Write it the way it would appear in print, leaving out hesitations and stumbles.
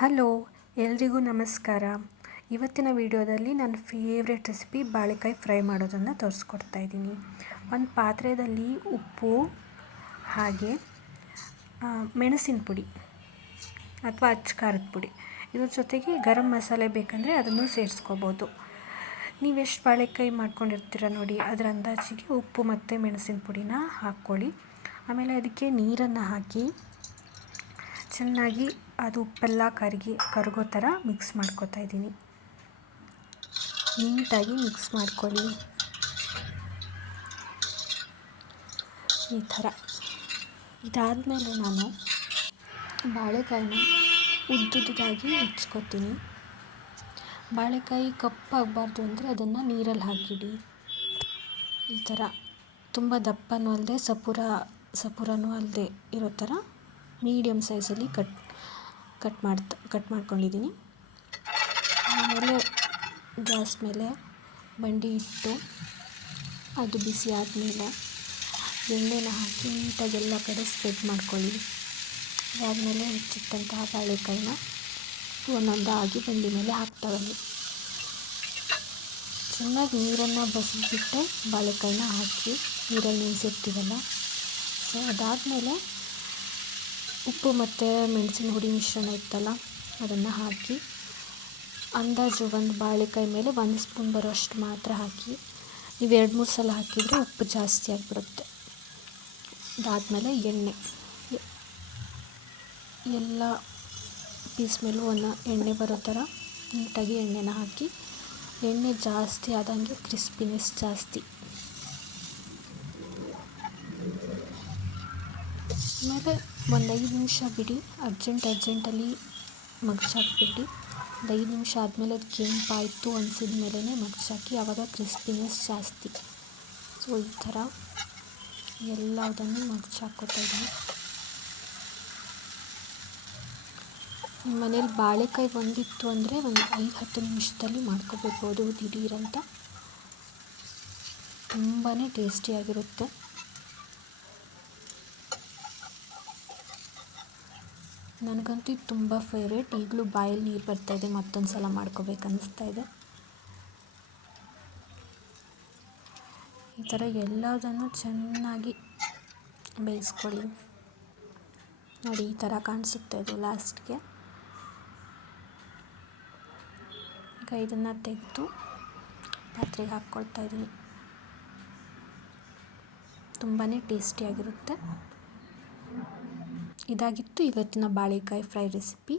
Hello, ಎಲ್ರಿಗೂ ನಮಸ್ಕಾರ. ಇವತ್ತಿನ ವಿಡಿಯೋದಲ್ಲಿ ನನ್ನ ಫೇವ್ರೆಟ್ ರೆಸಿಪಿ ಬಾಳೆಕಾಯಿ ಫ್ರೈ ಮಾಡೋದನ್ನು ತೋರಿಸ್ಕೊಡ್ತಾ ಇದ್ದೀನಿ. ಒಂದು ಪಾತ್ರೆಯಲ್ಲಿ ಉಪ್ಪು ಹಾಗೆ ಮೆಣಸಿನ ಪುಡಿ ಅಥವಾ ಅಚ್ಚ ಖಾರದ ಪುಡಿ, ಇದ್ರ ಜೊತೆಗೆ ಗರಂ ಮಸಾಲೆ ಬೇಕಂದರೆ ಅದನ್ನು ಸೇರಿಸ್ಕೋಬೋದು. ನೀವೆಷ್ಟು ಬಾಳೆಕಾಯಿ ಮಾಡ್ಕೊಂಡಿರ್ತೀರ ನೋಡಿ, ಅದರ ಅಂದಾಜಿಗೆ ಉಪ್ಪು ಮತ್ತು ಮೆಣಸಿನ ಪುಡಿನ ಹಾಕ್ಕೊಳ್ಳಿ. ಆಮೇಲೆ ಅದಕ್ಕೆ ನೀರನ್ನು ಹಾಕಿ ಚೆನ್ನಾಗಿ ಅದು ಉಪ್ಪೆಲ್ಲ ಕರಗೋ ಥರ ಮಿಕ್ಸ್ ಮಾಡ್ಕೊತಾ ಇದ್ದೀನಿ. ನೀಟಾಗಿ ಮಿಕ್ಸ್ ಮಾಡ್ಕೊಳ್ಳಿ. ಈ ಥರ ಇದಾದಮೇಲೆ ನಾನು ಬಾಳೆಕಾಯಿನ ಉದ್ದುದ್ದಾಗಿ ಹೆಚ್ಕೊತೀನಿ. ಬಾಳೆಕಾಯಿ ಕಪ್ಪಾಗಬಾರ್ದು ಅಂದರೆ ಅದನ್ನು ನೀರಲ್ಲಿ ಹಾಕಿಡಿ. ಈ ಥರ ತುಂಬ ದಪ್ಪನೂ ಅಲ್ಲದೆ ಸಪುರನೂ ಅಲ್ಲದೆ ಇರೋ ಥರ ಮೀಡಿಯಮ್ ಸೈಜಲ್ಲಿ ಕಟ್ ಮಾಡ್ಕೊಂಡಿದ್ದೀನಿ. ಆಮೇಲೆ ಗ್ಯಾಸ್ ಮೇಲೆ ಬಂಡಿ ಇಟ್ಟು ಅದು ಬಿಸಿ ಆದಮೇಲೆ ಎಣ್ಣೆನ ಹಾಕಿ ನೀಟಾಗಿ ಎಲ್ಲ ಕಡೆ ಸ್ಪ್ರೆಡ್ ಮಾಡ್ಕೊಳ್ಳಿ. ಅದಾದಮೇಲೆ ಹೆಚ್ಚಿಟ್ಟಂತಹ ಬಾಳೆಕಾಯಿನ ಒಂದೊಂದಾಗಿ ಬಂಡಿ ಮೇಲೆ ಹಾಕ್ತಾ ಬನ್ನಿ. ಚೆನ್ನಾಗಿ ನೀರನ್ನು ಬಸಿದ್ಬಿಟ್ಟು ಬಾಳೆಕಾಯಿನ ಹಾಕಿ ನೀರಲ್ಲಿ ನೆನೆಸಿರ್ತೀವಲ್ಲ, ಸೊ ಅದಾದಮೇಲೆ ಉಪ್ಪು ಮತ್ತು ಮೆಣಸಿನ ಹುಡಿ ಮಿಶ್ರಣ ಇತ್ತಲ್ಲ ಅದನ್ನು ಹಾಕಿ ಅಂದಾಜು ಒಂದು ಬಾಳೆಕಾಯಿ ಮೇಲೆ 1 ಸ್ಪೂನ್ ಬರೋಷ್ಟು ಮಾತ್ರ ಹಾಕಿ. ನೀವು 2-3 ಸಲ ಹಾಕಿದರೆ ಉಪ್ಪು ಜಾಸ್ತಿ ಆಗಿಬಿಡುತ್ತೆ. ಅದಾದಮೇಲೆ ಎಣ್ಣೆ ಎಲ್ಲ ಪೀಸ್ ಮೇಲೂ ಎಣ್ಣೆ ಬರೋ ಥರ ನೀಟಾಗಿ ಎಣ್ಣೆನ ಹಾಕಿ, ಎಣ್ಣೆ ಜಾಸ್ತಿ ಆದಂಗೆ ಕ್ರಿಸ್ಪಿನೆಸ್ ಜಾಸ್ತಿ. ಆಮೇಲೆ ಒಂದು 5 ನಿಮಿಷ ಬಿಡಿ. ಅರ್ಜೆಂಟಲ್ಲಿ ಮಗ್ಚಾಕ್ಬಿಡಿ. ಒಂದು 5 ನಿಮಿಷ ಆದಮೇಲೆ ಅದು ಕೆಂಪಾಯಿತು ಅನಿಸಿದ ಮೇಲೇ ಮಗ್ಚಾಕಿ, ಆವಾಗ ಕ್ರಿಸ್ಪಿನೆಸ್ ಜಾಸ್ತಿ. ಸೊ ಈ ಥರ ಎಲ್ಲದನ್ನು ಮಗ್ಚಾಕ್ಕೊತಾ ಇದ್ದೀನಿ. ನಿಮ್ಮ ಮನೇಲಿ ಬಾಳೆಕಾಯಿ ಒಂದಿತ್ತು ಅಂದರೆ ಒಂದು 5-10 ನಿಮಿಷದಲ್ಲಿ ಮಾಡ್ಕೋಬೇಕು. ದಿಢೀರಂತ ತುಂಬಾ ಟೇಸ್ಟಿಯಾಗಿರುತ್ತೆ. ನನಗಂತೂ ಇದು ತುಂಬ ಫೇವ್ರೇಟ್. ಈಗಲೂ ಬಾಯಲ್ಲಿ ನೀರು ಬರ್ತಾಯಿದೆ, ಮತ್ತೊಂದು ಸಲ ಮಾಡ್ಕೋಬೇಕು ಅನ್ನಿಸ್ತಾ ಇದೆ. ಈ ಥರ ಎಲ್ಲದನ್ನು ಚೆನ್ನಾಗಿ ಬೇಯಿಸ್ಕೊಳ್ಳಿ. ನೋಡಿ, ಈ ಥರ ಕಾಣಿಸುತ್ತೆ ಅದು ಲಾಸ್ಟ್ಗೆ. ಈಗ ಇದನ್ನು ತೆಗೆದು ಪಾತ್ರೆಗೆ ಹಾಕ್ಕೊಳ್ತಾ ಇದ್ದೀನಿ. ತುಂಬಾ ಟೇಸ್ಟಿಯಾಗಿರುತ್ತೆ. ಇದಾಗಿತ್ತು ಇವತ್ತಿನ ಬಾಳೆಕಾಯಿ ಫ್ರೈ ರೆಸಿಪಿ.